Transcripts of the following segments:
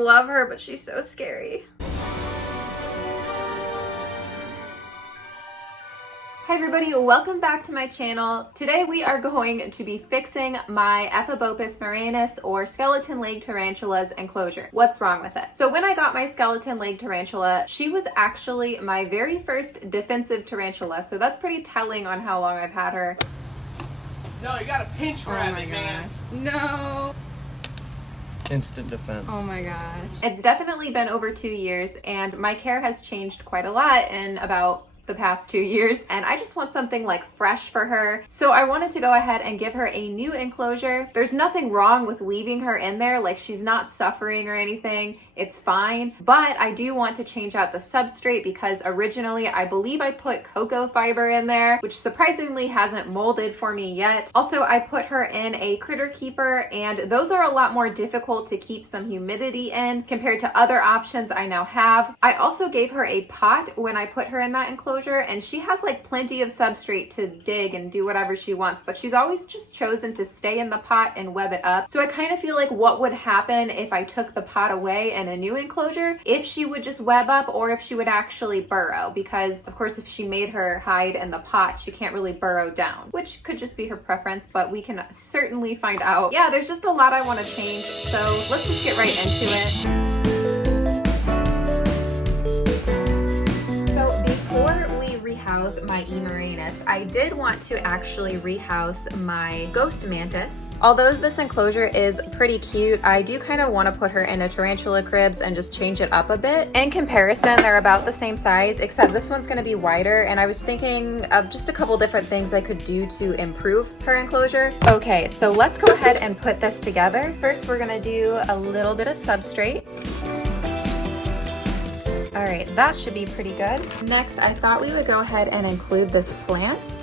love her, but she's so scary. Hi everybody, welcome back to my channel. Today we are going to be fixing my Ephebopus murinus or skeleton leg tarantula's enclosure. What's wrong with it? So when I got my skeleton leg tarantula, she was actually my very first defensive tarantula, so that's pretty telling on how long I've had her. No, you gotta pinch grab it, man. No. Instant defense. Oh my gosh. It's definitely been over 2 years and my care has changed quite a lot in about the past 2 years, and I just want something like fresh for her. So I wanted to go ahead and give her a new enclosure. There's nothing wrong with leaving her in there, like she's not suffering or anything. It's fine, but I do want to change out the substrate because originally I believe I put cocoa fiber in there, which surprisingly hasn't molded for me yet. Also, I put her in a critter keeper, and those are a lot more difficult to keep some humidity in compared to other options I now have. I also gave her a pot when I put her in that enclosure, and she has like plenty of substrate to dig and do whatever she wants, but she's always just chosen to stay in the pot and web it up. So I kind of feel like what would happen if I took the pot away and a new enclosure, if she would just web up or if she would actually burrow, because of course if she made her hide in the pot, she can't really burrow down, which could just be her preference, but we can certainly find out. Yeah, there's just a lot I want to change, so let's just get right into it. Rehouse my emarinas. I did want to actually rehouse my ghost mantis. Although this enclosure is pretty cute, I do kind of want to put her in a tarantula cribs and just change it up a bit. In comparison, they're about the same size, except this one's going to be wider, and I was thinking of just a couple different things I could do to improve her enclosure. Okay, so let's go ahead and put this together. First, we're going to do a little bit of substrate. All right, that should be pretty good. Next, I thought we would go ahead and include this plant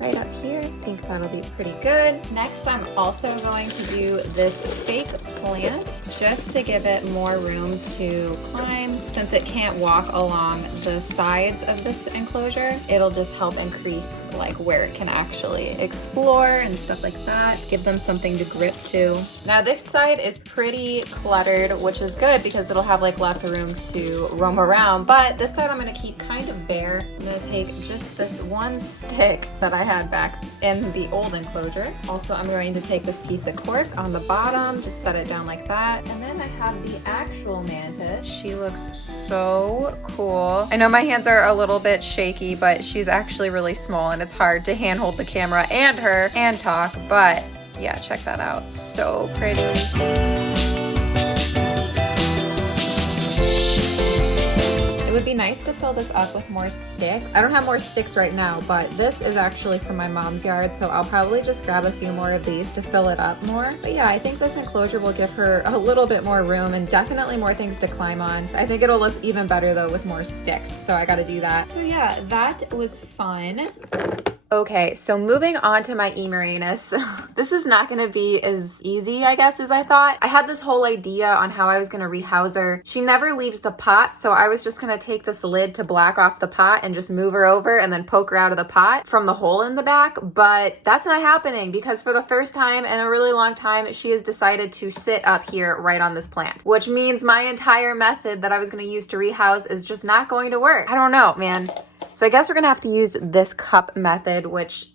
right up here. I think that'll be pretty good. Next, I'm also going to do this fake plant just to give it more room to climb. Since it can't walk along the sides of this enclosure, it'll just help increase like where it can actually explore and stuff like that. Give them something to grip to. Now this side is pretty cluttered, which is good because it'll have like lots of room to roam around, but this side I'm gonna keep kind of bare. I'm gonna take just this one stick that I had back in the old enclosure. Also, I'm going to take this piece of cork on the bottom, just set it down like that. And then I have the actual mantis. She looks so cool. I know my hands are a little bit shaky, but she's actually really small and it's hard to handhold the camera and her and talk, but yeah, check that out. So pretty. It would be nice to fill this up with more sticks. I don't have more sticks right now, but this is actually from my mom's yard, so I'll probably just grab a few more of these to fill it up more. But yeah, I think this enclosure will give her a little bit more room and definitely more things to climb on. I think it'll look even better though with more sticks, so I gotta do that. So yeah, that was fun. Okay, so moving on to my emarinas. This is not gonna be as easy, I guess, as I thought. I had this whole idea on how I was gonna rehouse her. She never leaves the pot, so I was just gonna take this lid to block off the pot and just move her over and then poke her out of the pot from the hole in the back, but that's not happening because for the first time in a really long time, she has decided to sit up here right on this plant, which means my entire method that I was gonna use to rehouse is just not going to work. I don't know, man. So I guess we're gonna have to use this cup method, which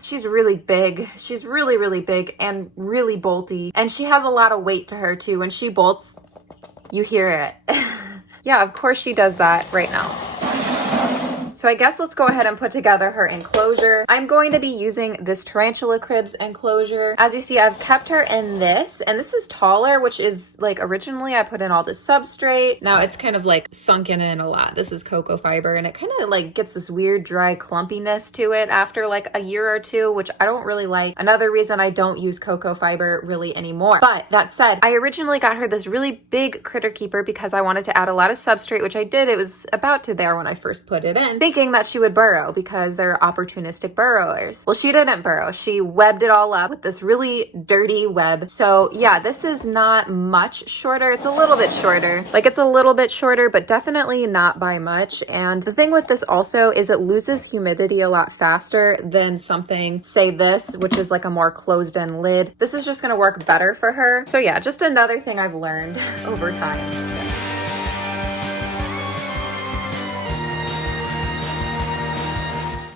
she's really big. She's really, really big and really bolty. And she has a lot of weight to her too. When she bolts, you hear it. Yeah, of course she does that right now. So I guess let's go ahead and put together her enclosure. I'm going to be using this tarantula cribs enclosure. As you see, I've kept her in this, and this is taller, which is like originally I put in all this substrate. Now it's kind of like sunken in a lot. This is cocoa fiber, and it kind of like gets this weird dry clumpiness to it after like a year or two, which I don't really like. Another reason I don't use cocoa fiber really anymore. But that said, I originally got her this really big critter keeper because I wanted to add a lot of substrate, which I did. It was about to there when I first put it in. thinking that she would burrow because they're opportunistic burrowers. Well, she didn't burrow. She webbed it all up with this really dirty web. So yeah, this is not much shorter. It's a little bit shorter. Like it's a little bit shorter, but definitely not by much. And the thing with this also is it loses humidity a lot faster than something, say this, which is like a more closed in lid. This is just gonna work better for her. So yeah, just another thing I've learned over time.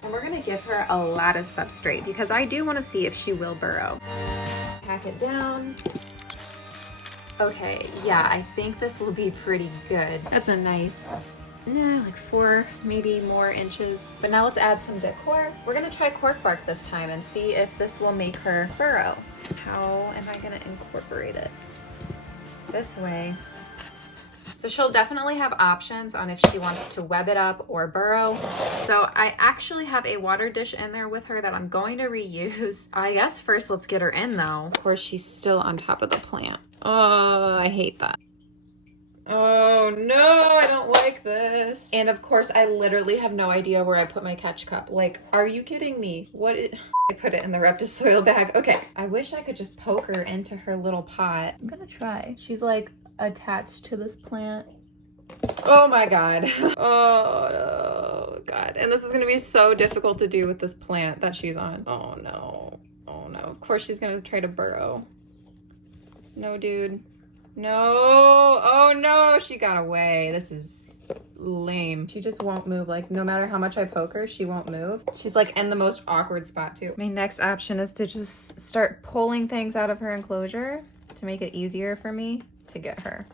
And we're gonna give her a lattice substrate because I do want to see if she will burrow. Pack it down. Okay, yeah, I think this will be pretty good. That's a nice, like 4, maybe more inches. But now let's add some decor. We're gonna try cork bark this time and see if this will make her burrow. How am I gonna incorporate it? This way. So she'll definitely have options on if she wants to web it up or burrow. So I actually have a water dish in there with her that I'm going to reuse. I guess first let's get her in though. Of course, she's still on top of the plant. Oh, I hate that. Oh no, I don't like this. And of course, I literally have no idea where I put my catch cup. Like, are you kidding me? What is... I put it in the Reptiles soil bag. Okay, I wish I could just poke her into her little pot. I'm gonna try. She's like attached to this plant. Oh my god. Oh god. And this is gonna be so difficult to do with this plant that she's on. Oh no. Oh no. Of course she's gonna try to burrow. No, dude. No. Oh no, she got away. This is lame. She just won't move. Like no matter how much I poke her, she won't move. She's like in the most awkward spot too. My next option is to just start pulling things out of her enclosure to make it easier for me to get her.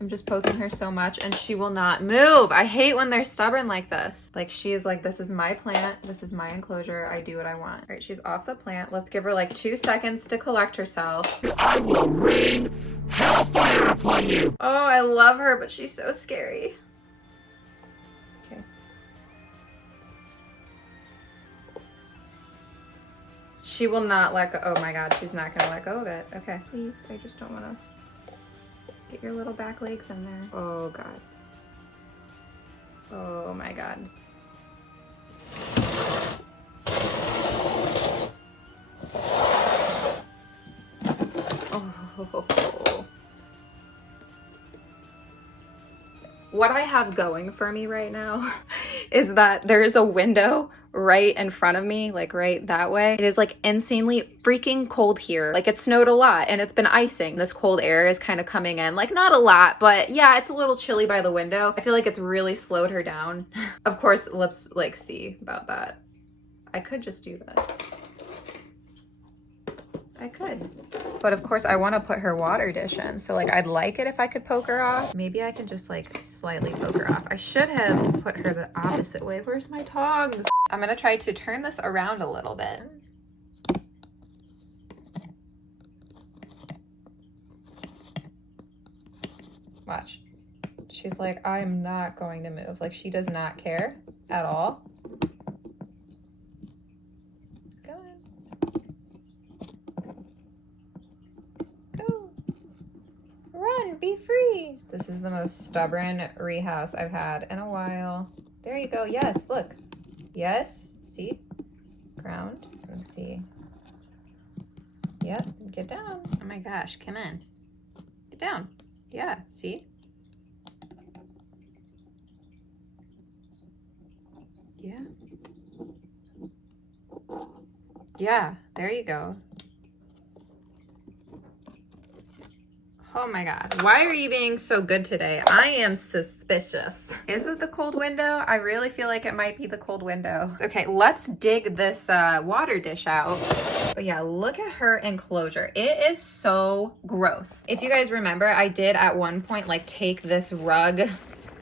I'm just poking her so much and she will not move. I hate when they're stubborn like this. Like she is like, this is my plant. This is my enclosure. I do what I want. All right, she's off the plant. Let's give her like 2 seconds to collect herself. I will rain hellfire upon you. Oh, I love her, but she's so scary. Okay. She will not let go. Oh my god, she's not gonna let go of it. Okay, please, I just don't wanna. Get your little back legs in there. Oh god. Oh my god. Oh. What I have going for me right now is that there is a window right in front of me, like right that way. It is like insanely freaking cold here. Like it snowed a lot and it's been icing. This cold air is kind of coming in, like not a lot, but yeah, it's a little chilly by the window. I feel like it's really slowed her down. Of course, let's like see about that. I could just do this. I could. But of course I want to put her water dish in. So like I'd like it if I could poke her off. Maybe I can just like slightly poke her off. I should have put her the opposite way. Where's my tongs? I'm gonna try to turn this around a little bit. Watch. She's like, I'm not going to move. Like she does not care at all. Run, be free. This is the most stubborn rehouse I've had in a while. There you go. Yes, look. Yes, see? Ground. Let's see. Yep, get down. Oh my gosh, come in. Get down. Yeah, see? Yeah. Yeah, there you go. Oh my god, why are you being so good today? I am suspicious. Is it the cold window? I really feel like it might be the cold window. Okay, let's dig this water dish out. But yeah, look at her enclosure. It is so gross. If you guys remember, I did at one point like take this rug,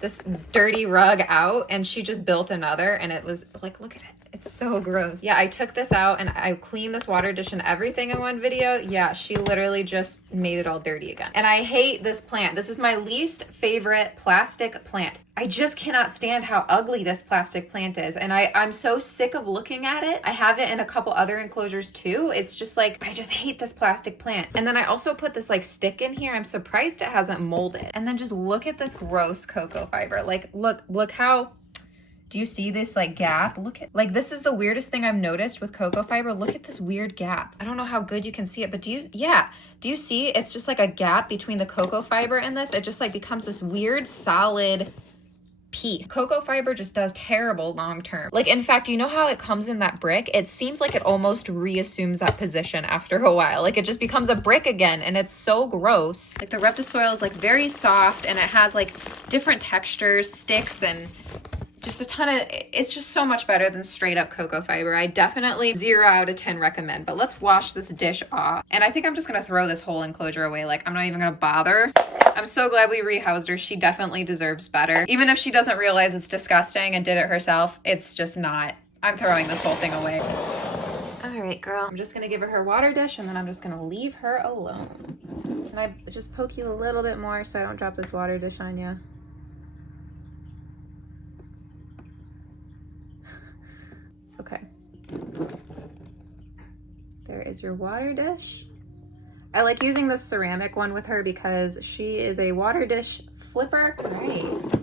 this dirty rug out, and she just built another and it was like, look at it. It's so gross. Yeah, I took this out and I cleaned this water dish and everything in one video. Yeah, she literally just made it all dirty again. And I hate this plant. This is my least favorite plastic plant. I just cannot stand how ugly this plastic plant is. And I'm so sick of looking at it. I have it in a couple other enclosures too. It's just like, I just hate this plastic plant. And then I also put this like stick in here. I'm surprised it hasn't molded. And then just look at this gross cocoa fiber. Like, look how Do you see this like gap? Look at, like, this is the weirdest thing I've noticed with cocoa fiber. Look at this weird gap. I don't know how good you can see it, but do you see? It's just like a gap between the cocoa fiber and this. It just like becomes this weird solid piece. Cocoa fiber just does terrible long term. Like, in fact, you know how it comes in that brick? It seems like it almost reassumes that position after a while. Like, it just becomes a brick again, and it's so gross. Like, the Reptisoil is like very soft, and it has like different textures, sticks, and just a ton of, it's just so much better than straight up cocoa fiber. I definitely 0 out of 10 recommend. But let's wash this dish off. And I think I'm just gonna throw this whole enclosure away. Like, I'm not even gonna bother. I'm so glad we rehoused her. She definitely deserves better. Even if she doesn't realize it's disgusting and did it herself, it's just not. I'm throwing this whole thing away. All right, girl. I'm just gonna give her water dish, and then I'm just gonna leave her alone. Can I just poke you a little bit more so I don't drop this water dish on you? Okay. There is your water dish. I like using this ceramic one with her because she is a water dish flipper. Right.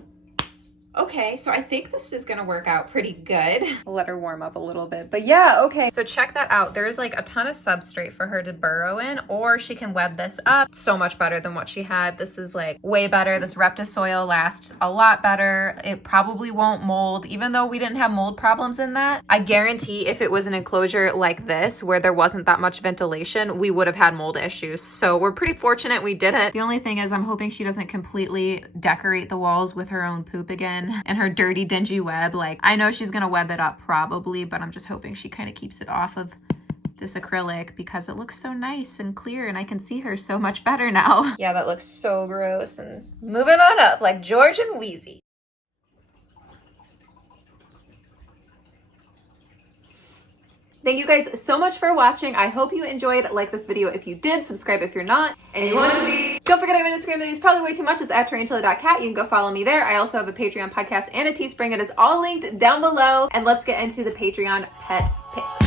Okay, so I think this is gonna work out pretty good. I'll let her warm up a little bit, but yeah, okay. So check that out. There's like a ton of substrate for her to burrow in, or she can web this up. So much better than what she had. This is like way better. This Reptisoil lasts a lot better. It probably won't mold, even though we didn't have mold problems in that. I guarantee if it was an enclosure like this, where there wasn't that much ventilation, we would have had mold issues. So we're pretty fortunate we didn't. The only thing is I'm hoping she doesn't completely decorate the walls with her own poop again and her dirty, dingy web. Like, I know she's gonna web it up probably, but I'm just hoping she kind of keeps it off of this acrylic because it looks so nice and clear and I can see her so much better now. Yeah, that looks so gross. And moving on up like George and Wheezy. Thank you guys so much for watching. I hope you enjoyed. Like this video if you did, subscribe if you're not, and you want to be. Don't forget I have an Instagram that is probably way too much. It's at Tarantula.kat. You can go follow me there. I also have a Patreon podcast and a Teespring. It is all linked down below. And let's get into the Patreon pet picks.